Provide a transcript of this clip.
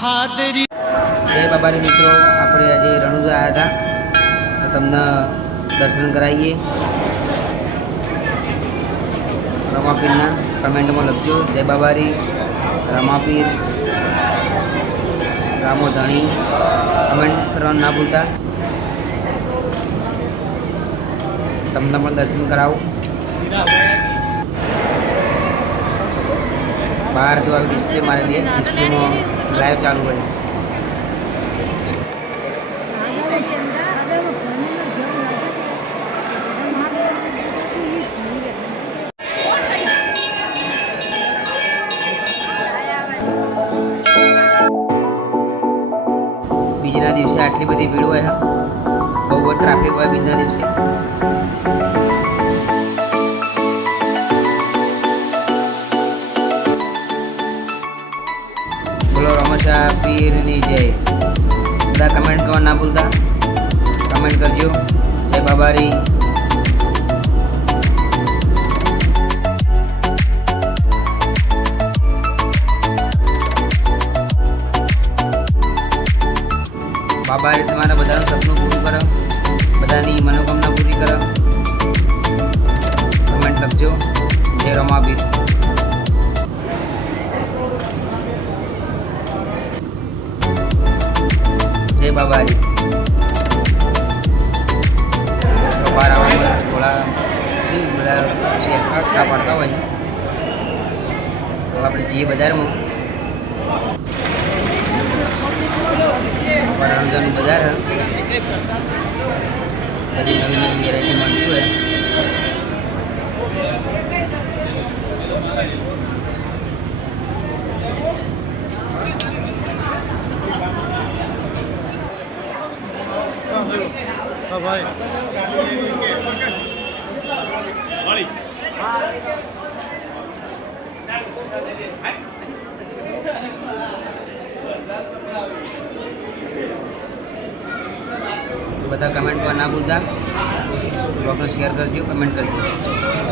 પાદરી જય બાબાની મિત્રો, આપણે આજે રણુજા આવ્યા હતા. તમને દર્શન કરાવીએ. રમાપીરના કમેન્ટમાં લખજો. જય બાબારી રમાપીર, રામો ધણી. કમેન્ટ કરવાનું ના ભૂલતા. તમને પણ દર્શન કરાવું. બહાર જો આવી ડિસ્પ્લે મારી દે. ડિસ્પ્લેમાં લાઈવ ચાલુ હોય. બીજના દિવસે આટલી બધી ભીડ હોય બહુ જ ટ્રાફિક હોય બીજના દિવસે. પીરની જય. બધા કમેન્ટ કરવા ના ભૂલતા કમેન્ટ કરજો. જય બાબારી. બાબાએ તમારા બધાનું સપનું પૂરું કરો. બધાની મનોકામના પૂરી કરો. કમેન્ટ લખજો જય રમાબીર તો બહાર આવવામાં થોડા છે બધા પછી એકઠા પડતા હોય તો આપણે જઈએ બજારમાં રમઝાન બજાર બધી નવી નવી વેરાયટી મળતી હોય બધા કમેન્ટ કરવા ના ભૂલતા. શેર કરજો કમેન્ટ કરજો.